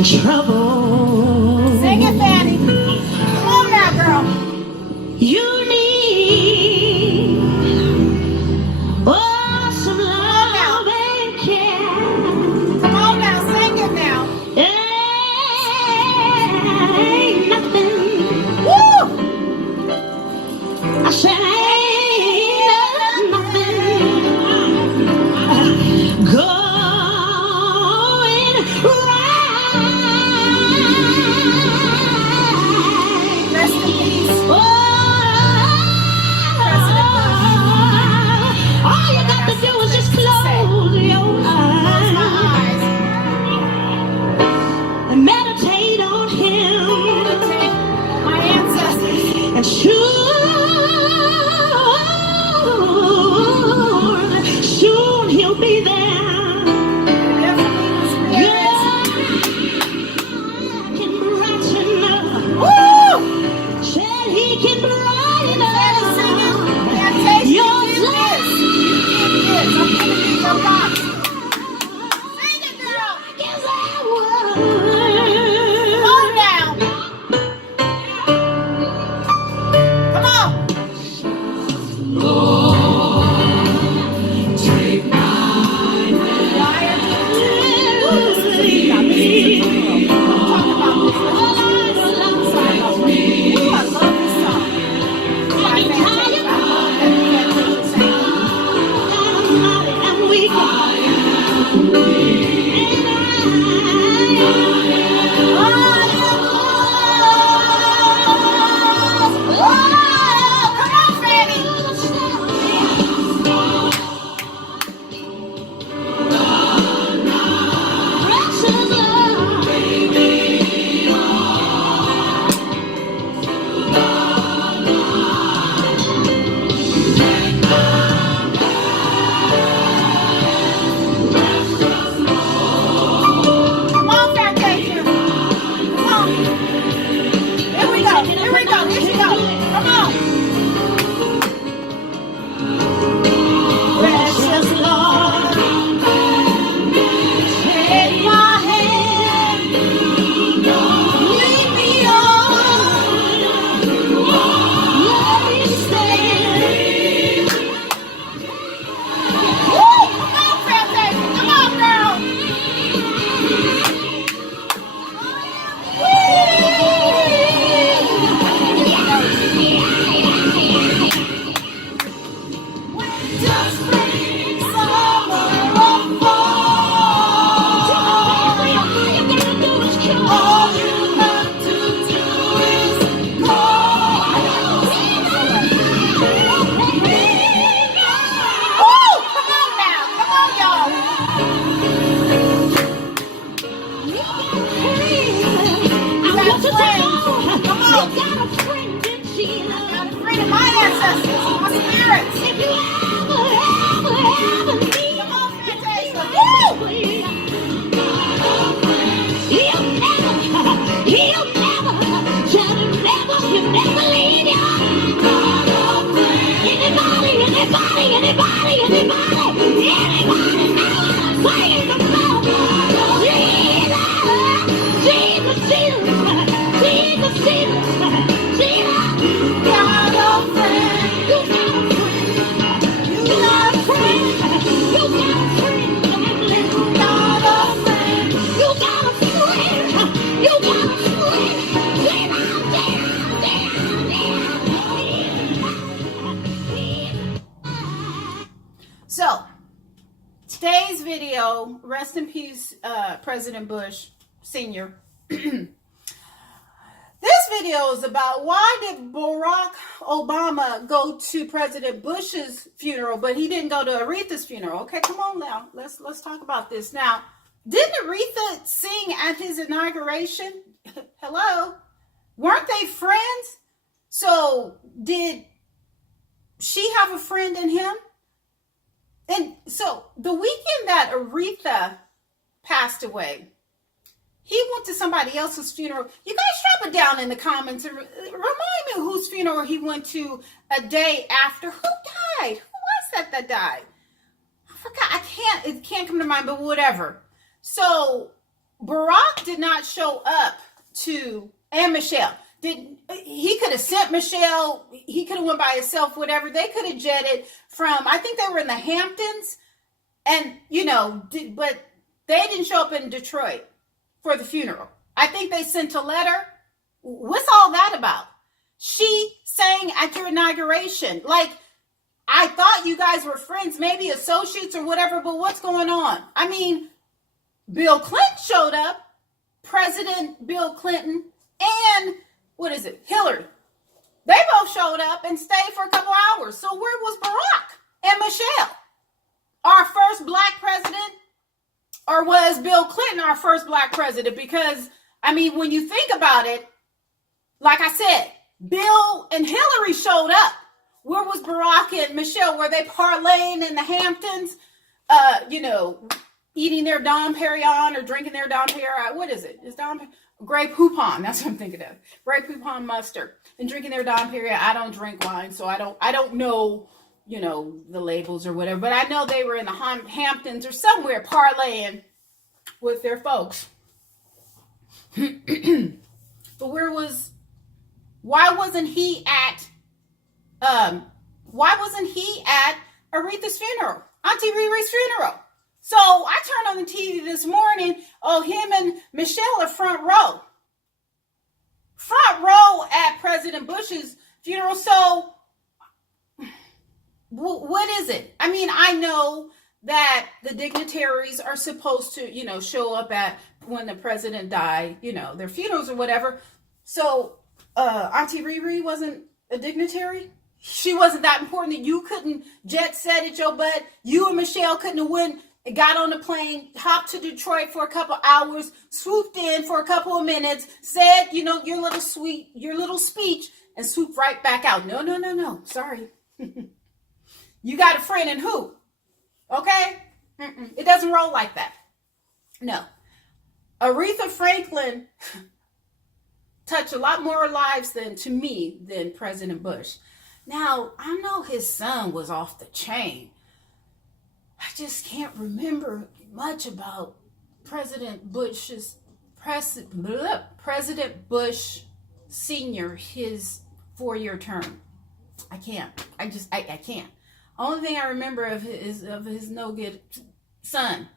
in trouble. Sing it, Fanny. Come on now, girl. You need some love and care. Come on now, sing it now. Ain't nothing. Woo! I said ain't nothing going right. Rest in peace. Oh, all you got to do is just close your Close my eyes eyes. and meditate on him, Meditate my ancestors. and soon he'll be there. Woo! Said he can brighten Fanny, sing it. up Fantasia, your you did this. You did this. I'm gonna do your box. Sing it, girl. Yes, I would. Come on now. Come on. Take my Liar. Ooh, this is a funeral. This is a funeral. Talk about this. Ooh, I love this song. By Fantasia. I love that Fantasia sang. and weak. Oh, come on, Fanny. Precious love. Come on, Fantasia. Come on. Here we go. Here we go. Here she goes. Come on. Precious Lord, take my hand, lead me on, let me stand. Woo! Come on, Fantasia. Come on, girl. Just bring summer or fall. All you gotta do is call. All you have to do is call. Woo! Come on now. Come on, y'all. Come on. You got a friend in Jesus. Got a friend of my ancestors, my spirits. If you ever need Come on, Fantasia. he'll never leave you. Anybody know saying the blood? Jesus. Got a friend. You got a friend. You got a friend. You got a friend. You got a friend. You got a friend. So, today's video, rest in peace, President Bush Sr. This video is about why did Barack Obama go to President Bush's funeral, but he didn't go to Aretha's funeral. Okay, come on now. Let's talk about this. Now, didn't Aretha sing at his inauguration? Hello? Weren't they friends? So, did she have a friend in him? And so, the weekend that Aretha passed away, he went to somebody else's funeral. You guys drop it down in the comments and remind me whose funeral he went to a day after. Who died? Who was that died? I forgot. It can't come to mind, but whatever. So Barack did not show up to, and Michelle. He could have sent Michelle, he could have went by himself, whatever. They could have jetted from, I think they were in the Hamptons, and, but they didn't show up in Detroit for the funeral. I think they sent a letter. What's all that about? She sang at your inauguration. Like, I thought you guys were friends, maybe associates or whatever, but what's going on? I mean, Bill Clinton showed up, President Bill Clinton, and Hillary. They both showed up and stayed for a couple hours. So where was Barack and Michelle? Our first black president? Or was Bill Clinton our first black president? Because, I mean, when you think about it, like I said, Bill and Hillary showed up. Where was Barack and Michelle? Were they parlaying in the Hamptons? Eating their Dom Perignon or drinking their Dom Perignon. What is it? It's Grey Poupon. That's what I'm thinking of. Grey Poupon mustard. And drinking their Dom Perignon. I don't drink wine, so I don't know, the labels or whatever. But I know they were in the Hamptons or somewhere parlaying with their folks. But why wasn't he at Aretha's funeral? Auntie Riri's funeral. So I turned on the TV this morning. Oh, him and Michelle are front row. Front row at President Bush's funeral. So what is it? I mean, I know that the dignitaries are supposed to, show up at when the president died, their funerals or whatever. So Auntie Riri wasn't a dignitary? She wasn't that important that you couldn't jet set at your butt? You and Michelle couldn't have went, got on the plane, hopped to Detroit for a couple hours, swooped in for a couple of minutes, said, your little speech, and swooped right back out. No. Sorry. You got a friend in who? Okay? It doesn't roll like that. No. Aretha Franklin touched a lot more lives than President Bush. Now, I know his son was off the chain. I just can't remember much about President Bush Sr., his 4-year term. I can't. I can't. Only thing I remember of his no good son.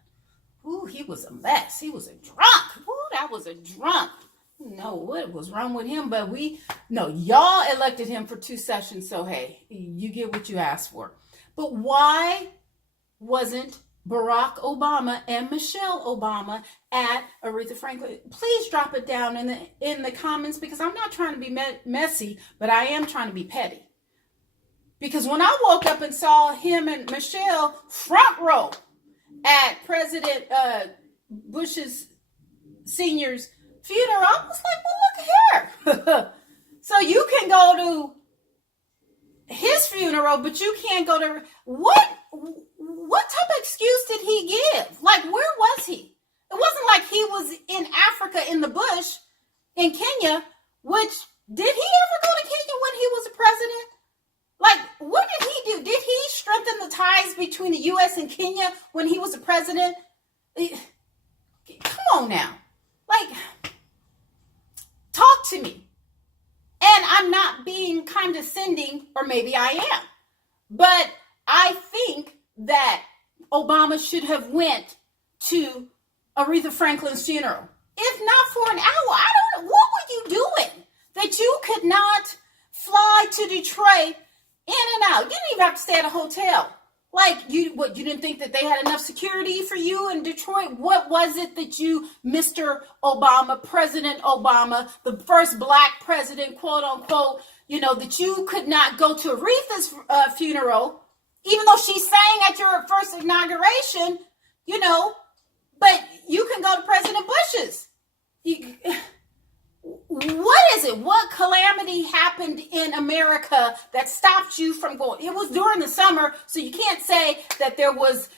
Ooh, he was a mess. He was a drunk. Ooh, that was a drunk. No, what was wrong with him? But y'all elected him for 2 sessions. So, hey, you get what you asked for. But why wasn't Barack Obama and Michelle Obama at Aretha Franklin? Please drop it down in the comments, because I'm not trying to be messy, but I am trying to be petty. Because when I woke up and saw him and Michelle front row at President Bush's Sr.'s funeral, I was like, well, look here. So you can go to his funeral, but you can't go to... What type of excuse did he give? Like, where was he? It wasn't like he was in Africa in the bush in Kenya, which... Did he ever go to Kenya when he was a president? Like, what did he do? Did he strengthen the ties between the U.S. and Kenya when he was a president? Come on now. Like, talk to me. And I'm not being condescending, or maybe I am. But I think that Obama should have went to Aretha Franklin's funeral. If not for an hour, I don't know. What were you doing that you could not fly to Detroit in and out? You didn't even have to stay at a hotel. Like, you didn't think that they had enough security for you in Detroit? What was it that you, Mr. Obama, President Obama, the first black president, quote unquote, that you could not go to Aretha's funeral, even though she sang at your first inauguration, but you can go to President Bush's. What is it? What calamity happened in America that stopped you from going? It was during the summer, so you can't say that there was,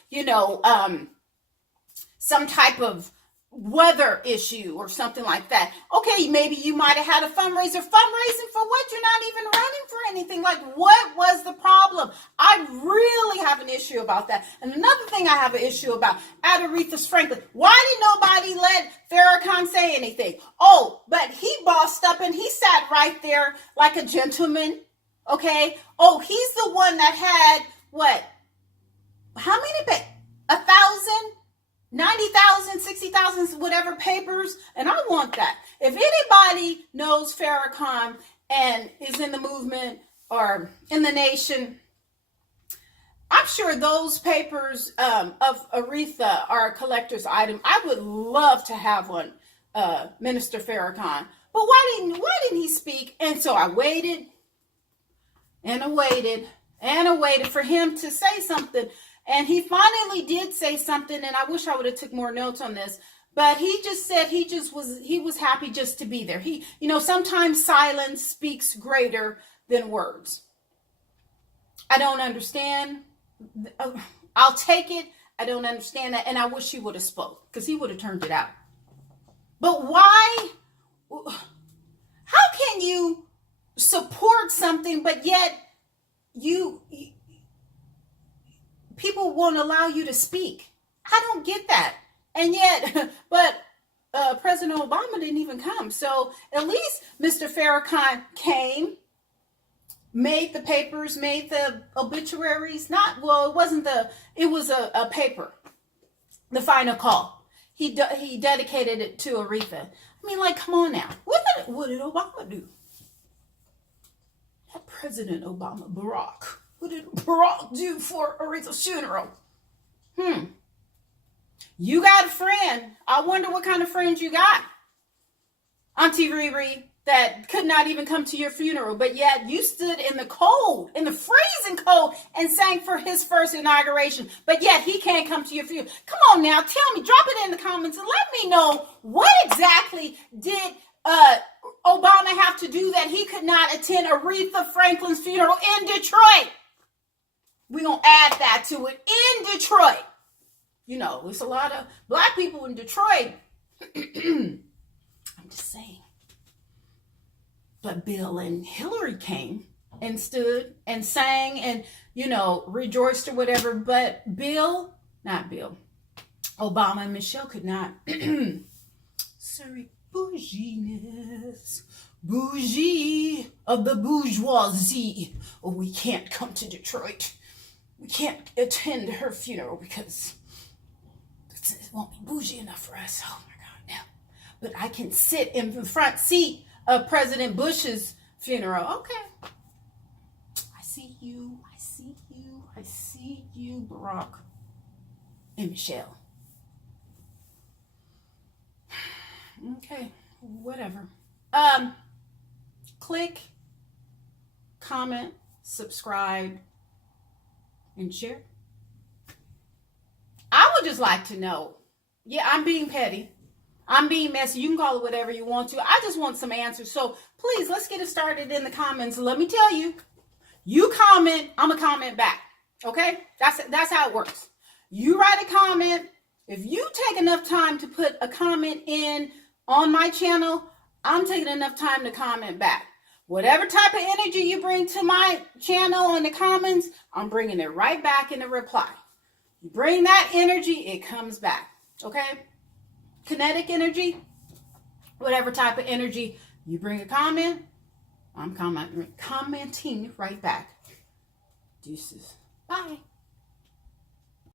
some type of weather issue or something like that. Okay, maybe you might have had a fundraiser. Fundraising for what? You're not even running for anything. Like, what was the problem? I really have an issue about that. And another thing I have an issue about at Aretha Franklin, why did nobody let say anything. Oh, but he bossed up and he sat right there like a gentleman. Okay. Oh, he's the one that had what? How many? 1,000, 90,000, 60,000, whatever papers. And I want that. If anybody knows Farrakhan and is in the movement or in the nation, I'm sure those papers of Aretha are a collector's item. I would love to have one, Minister Farrakhan. But why didn't he speak? And so I waited and I waited and I waited for him to say something. And he finally did say something, and I wish I would have took more notes on this. But he just said he was happy just to be there. Sometimes silence speaks greater than words. I don't understand. I'll take it. I don't understand that, and I wish he would have spoke because he would have turned it out. But why? How can you support something, but yet people won't allow you to speak? I don't get that. And yet, but President Obama didn't even come. So at least Mr. Farrakhan came, made the papers, made the obituaries. It was a paper, the final call. He dedicated it to Aretha. I mean, like, come on now. What did Obama do? That President Obama, Barack. What did Barack do for Aretha's funeral? You got a friend. I wonder what kind of friends you got. Auntie Riri, that could not even come to your funeral, but yet you stood in the cold, in the freezing cold, and sang for his first inauguration, but yet he can't come to your funeral. Come on now, tell me, drop it in the comments and let me know what exactly did Obama have to do that he could not attend Aretha Franklin's funeral in Detroit. We're going to add that to it. In Detroit. There's a lot of black people in Detroit. I'm just saying. But Bill and Hillary came and stood and sang and, rejoiced or whatever. But Obama and Michelle could not. Sorry, bouginess. Bougie of the bourgeoisie. Oh, we can't come to Detroit. We can't attend her funeral because it won't be bougie enough for us. Oh my God, no. But I can sit in the front seat of President Bush's funeral. Okay. I see you, Barack and Michelle. Okay, whatever. Click, comment, subscribe, and share. I would just like to know. Yeah, I'm being petty. I'm being messy. You can call it whatever you want to. I just want some answers. So please, let's get it started in the comments. Let me tell you, you comment, I'm going to comment back. Okay? That's how it works. You write a comment. If you take enough time to put a comment in on my channel, I'm taking enough time to comment back. Whatever type of energy you bring to my channel in the comments, I'm bringing it right back in the reply. You bring that energy, it comes back. Okay? Kinetic energy, whatever type of energy, you bring a comment, I'm commenting right back. Deuces. Bye.